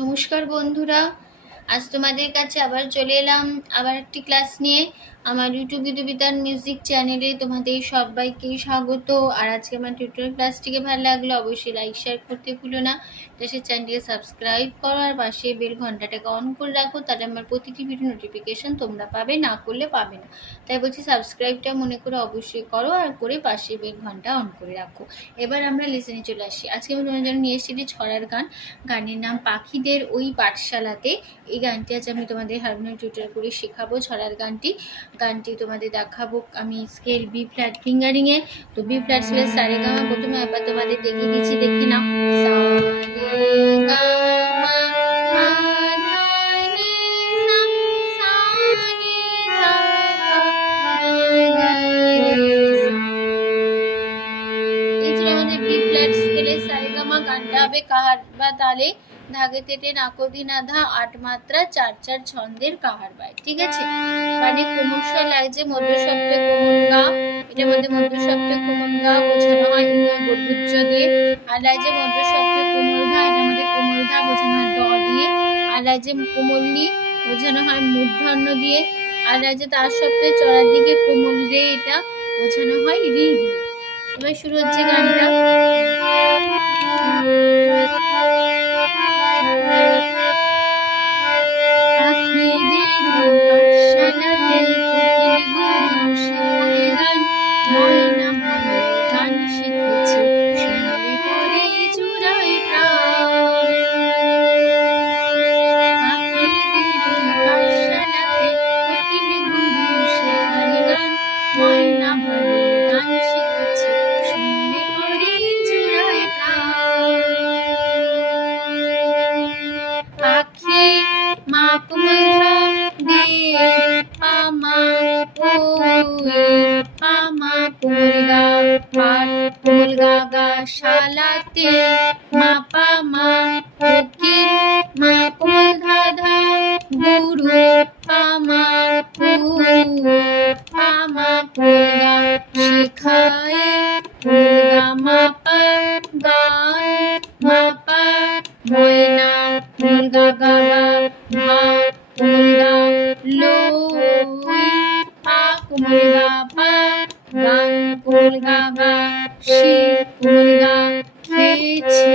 নমস্কার বন্ধুরা, আজ তোমাদের কাছে আবার চলে এলাম আবার একটি ক্লাস নিয়ে। আমার ইউটিউব বিদ্যুবিতান মিউজিক চ্যানেলে তোমাদের সবাইকে স্বাগত। আর আজকে আমার টিউটোরিয়াল ক্লাসটিকে ভালো লাগলে অবশ্যই লাইক শেয়ার করতে ভুলো না। সে চ্যানেলটিকে সাবস্ক্রাইব করো আর পাশে বেল ঘন্টাটাকে অন করে রাখো, তাহলে আমার প্রতিটি ভিডিও নোটিফিকেশন তোমরা পাবে, না করলে পাবে না। তাই বলছি সাবস্ক্রাইবটা মনে করে অবশ্যই করো আর করে পাশে বেল ঘন্টা অন করে রাখো। এবার আমরা লেসনে চলে আসি। আজকে আমি তোমাদের জন্য নিয়ে এসেছি ছড়ার গান। গানের নাম পাখিদের ওই পাঠশালাতে। এই গানটি আজ আমি তোমাদের হারমোনিয়াম টিউটর করে শেখাবো। ছড়ার গানটি তোমাদের দেখাবো আমি স্কেল বি ফ্ল্যাট ফিঙ্গারিংয়ে। তো বি ফ্ল্যাট স্কেল সারেগামা প্রথমে আবার তোমাদের দেখিয়ে দিচ্ছি, দেখি নাও। গানটা হবে কাহার বা তালে ধাগে তেটে নাকদি নাধা ৮ মাত্রা ৪/৪ ছন্দের কাহার বাই। ঠিক আছে, গানে কোমল স্বর লাগছে মধ্য শব্দে কোমল গা, এটার মধ্যে মধ্য শব্দে কোমল গা বোঝানো হয় গর্ভুচ্চ দিয়ে। আর লাগছে মধ্য শব্দে কোমল ধা, এটার মধ্যে কোমল ধা বোঝানো হয় ড দিয়ে। আর লাগছে কোমল্লি বোঝানো হয় মূর্ধন্য দিয়ে। আর লাগছে তার শব্দে চড়ার দিকে কোমল রে, এটা বোঝানো হয় রি দিয়ে। এবার শুরু হচ্ছে গানটা। শালাতে মা পা মা ফকির মা কোমল ধা ধা গুরু পা মা পু পা মা পুলগা শিখায় পুলগা মা পা গান মা পা ময়না পুলগা গা ভা পুলগা লই পা কুমলগা পা গান পুলগা গা শি কুমলগা খেছে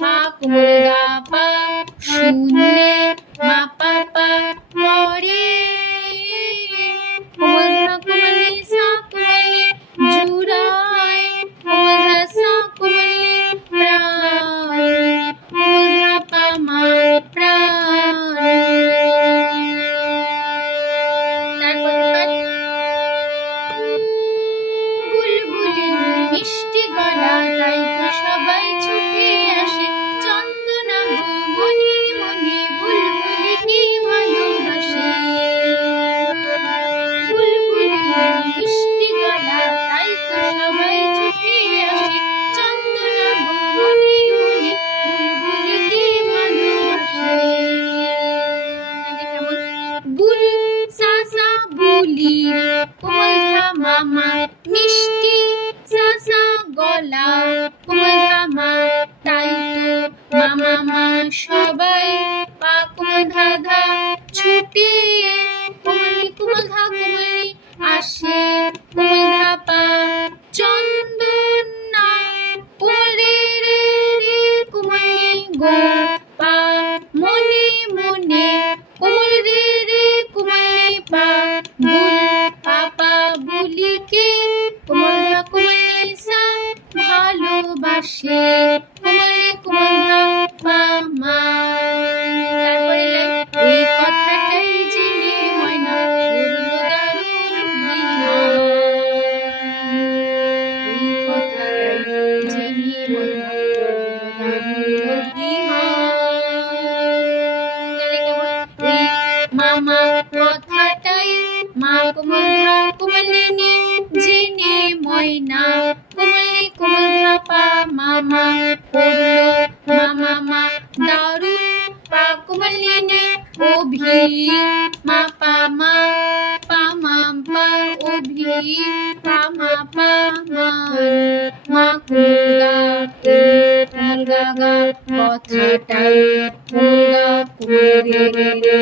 পা কুমলগা পা শুনলে মা পা পা পরে কুমলধা কুমলি সা কুমলি জুড়ায় কুমলধা সা কুমলি প্রাণ কুমলধা পা মা প্রাণ। মিষ্টি গলা তাই তো সবাই ছুটে আসে, চন্দনা গো মনি মনি বুলবুলি কি ভালোবাসে। বুলবুলি মিষ্টি গলা তাই তো সবাই ছুটে আসে, চন্দনা গো মনি মনি বুলবুলি কি ভালোবাসে। বুল সা সা বুলি কোমল ধা মামা মিষ্টি সা সা গলা কোমল ধা মা তাই তো মামা মা সবাই পা কোমল ধা ধা ছুটে কোমলি কোমল ধা কোমলি আসে কোমল ধা পা চন্দনা কোমলি রে রে কোমলি গো পা মনি মনে কোমল রে রে কোমলি পা বুল পাপা বুলিকে কোমল ধা কোমলি সা ভালোবাসে কোমলি কোমল ধা পা মা। তারপরে এই কথাটাই জেনে ময়না করলো দারুণ অভিমান। এই কথাটাই জেনে ময়না করলো দারুণ অভিমান। মামা কথাটাই মা কোমল ধা কোমলিনী জেনে ময়না কোমলি কোমল ধা পা মামা করলো মামা মা দারুণ পা কোমলিনী অভি মা পা মা অভি পা মা মা কুলগা গা গা কথাটাই কোমল গা কোমল রে রে রে রে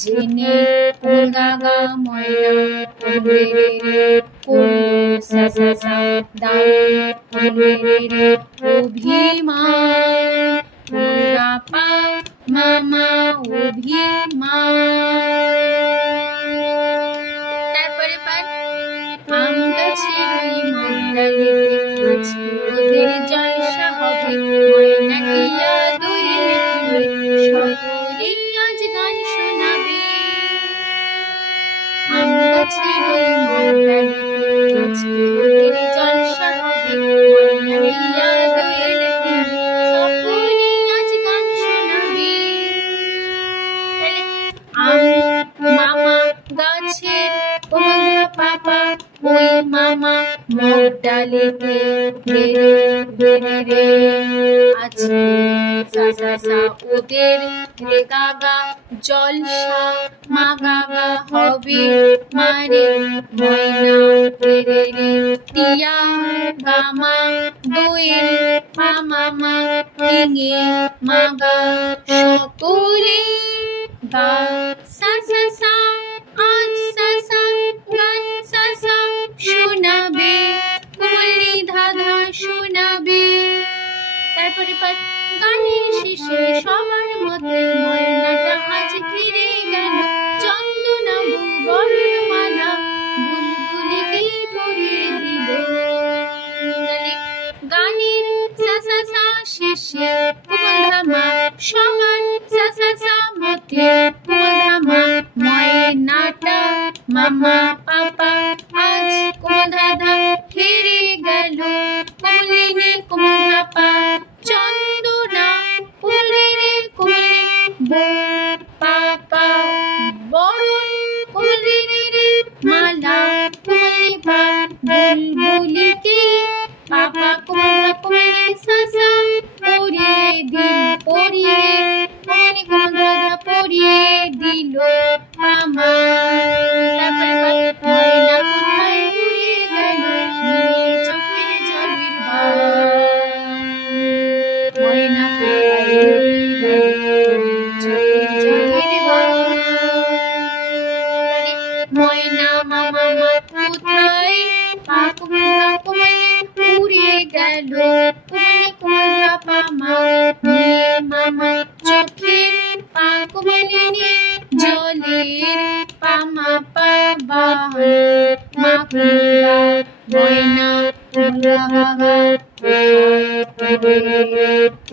জেনে কোমল গা গা ময়না কোমল রে রে রে করলো সা সা সা দাও কোমল রে রে রে অভিমান কোমল গা পা মামা অভিমান। তারপরে পাঠ আম গাছের ওই মন্দালিতে আজকে ওদের জলসা হবে ময়নাটিয়া দোয়েল ফুলে সকলে আজ গান শোনাবে। আম গাছের ওই মন্দালিতে আজকে ওদের জলসা হবে ময়নাটিয়া দোয়েল ফুলে সকলে আজ গান শোনাবে। আম মামা গাছের কোমল পাপা ওই মামা মগ ডালিতে রে রে রে রে আছে সা সা সা ওদের রে গা গা জলসা মা গা গা হবে মারে ময়না রে রে রে টিয়া গামা দোয়েল মা মামা টিঙে মা গা সকলে গা সা সা সা আজ সা সা গান সা সা শোনাবে কোমলি ধাঁধা শোনাবে। তারপরে পাঠ গানের শেষে সবার মতে ময়নাটা আজ ফিরে গেল চন্দনাবু বরণমালা বুলবুলিকে পরিয়ে দিল। গানের সা সা সা শেষে কোমল ধামা সবার সা সা সা মতে কোমল ধামা ময়নাটা মামা পাপা আজ কোমল ধাঁধা হেরে গেল কোমলিনী কোমল ধাপা চন্দনা কোমলে রে কোমলে বউ পাপা বরণ কোমলে রে রে মালা কোমলে পা বুলবুলিকে পাপা কোমলা কোমলে সা সা পরিয়ে দিল পরিয়ে কোমলে কোমল ধাঁধা পরিয়ে দিল আমার। তারপরে ময়না কোথায় উড়ে গেল নীল চোখের জলের ভার ময়না কোথায় উড়ে গেল চোখের জলের ভার। ময়না মামা কোথায় পা কোমলা কোমলে উড়ে গেল কোমলে কোমল পামা নিয়ে মামা চোখের পা কোমলে নিয়ে জলের পামা পাবা মা কোমলা ময়না কোমলা গাগা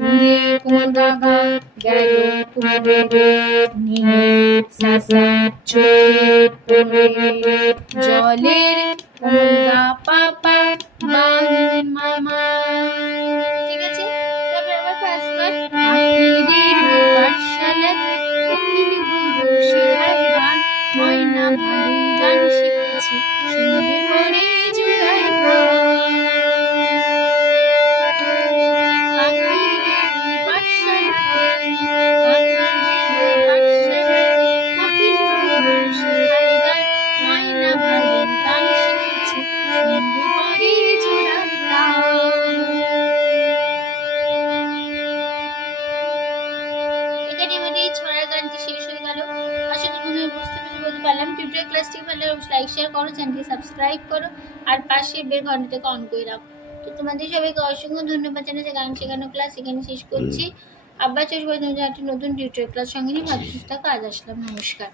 উড়ে কোমল গাগা গেল কোমলে নিয়ে সা সা চোখের কোমলে জলের কোমলা পাপা বান মামা। ঠিক আছে, তারপরে আবার পাঁচ পাঠ পাখিদের পাঠশালাতে কোকিল গুরু শেখায় গান ময়না ভালো গান শিখেছে শুনবে পরে জোড়ায় গান। পাখিদের পাঠশালাতে কোকিল গুরু শেখায় গান ময়না ভালো গান শিখেছে শুনবে পরে জোড়ায় গান। এখানে আমাদের এই ছড়ার গানটি শেষ হয়ে গেল। আশা করি বন্ধুরা বুঝতে বলতে পারলাম। টিউটোরিয়াল ক্লাসটি ভালো লাগলে লাইক শেয়ার করো, চ্যানেলটি সাবস্ক্রাইব করো আর পাশে বেল ঘন্টাটাকে অন করে রাখো। তো তোমাদের সবাইকে অসংখ্য ধন্যবাদ জানাচ্ছি। গান শেখানো ক্লাস এখানে শেষ করছি। আবার চলবে তোমাদের একটা নতুন টিউটোরিয়াল ক্লাস সঙ্গে নিয়ে ভালো সুস্থ থাকো। আজ আসলাম, নমস্কার।